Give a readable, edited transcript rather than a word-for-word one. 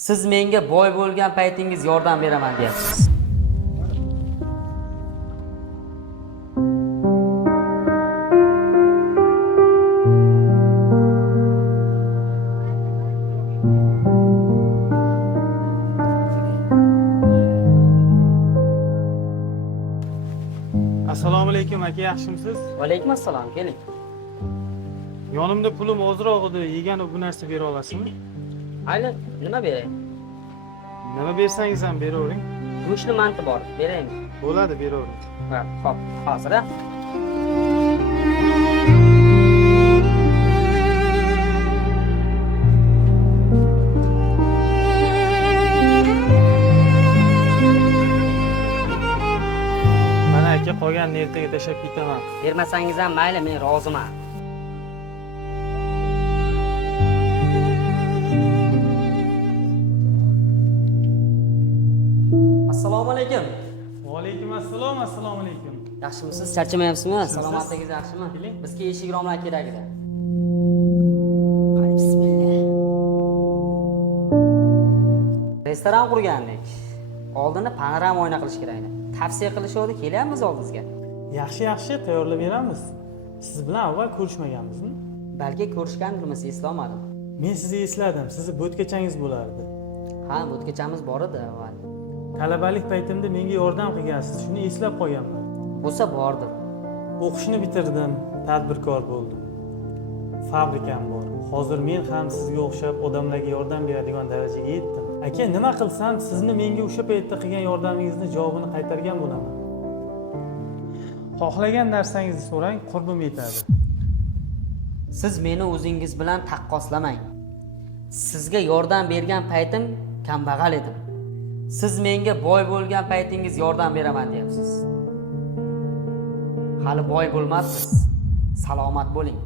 Siz menga boy bo'lgan paytingiz yordam beraman deyapsiz. Assalomu alaykum aka, yaxshimisiz? Va alaykum assalom, keling. Yonimda pulim ozroq edi, yegan bu narsa bera olasizmi? Mayli, nima beray? Nima bersangiz ham beravering. Go'shtni manti bor, beraymi? Bo'ladi, beravering. Ha, xo'p, hozir. Mana aka, qolganini ertaga tashlab ketaman. Bermasangiz ham mayli, men roziman. Assalomu alaykum. Va alaykum assalom, assalomu alaykum. Yaxshimisiz? Charchamayapsizmi? Salomatligingiz yaxshimi? Bizga eshik romlar kerak edi. Qani bismillah. Restoran qurgandik. Oldini panorama o'yna qilish kerak edi. Tavsiya qilishodi, kelyapmiz oldingizga. Yaxshi, tayyorlab beramiz. Siz bilan avval ko'rishmaganmizmi? Balki ko'rishgandirmiz, eslolmadim. Men sizni esladim, sizni bo'tkachangiz bo'lardi. Ha, bo'tkachamiz bor edi avval. Talabalik paytimda menga yordam qilgansiz, shuni eslab qolganman. Bo'lsa bordir. O'qishni bitirdim, tadbirkor bo'ldim. Fabrikam bor. Hozir men ham sizga o'xshab odamlarga yordam beradigan darajaga yetdim. Aka, nima qilsam sizni menga o'sha paytda qilgan yordamingizni javobini qaytargan bo'laman. Xohlagan narsangizni so'rang, qurbim yetadi. Siz meni o'zingiz bilan taqqoslamang. Sizga yordam bergan paytim kambag'al edim. Siz menga boy bo'lgan paytingiz yordam beraman deyapsiz. Hali boy bo'lmabsiz. Salomat bo'ling.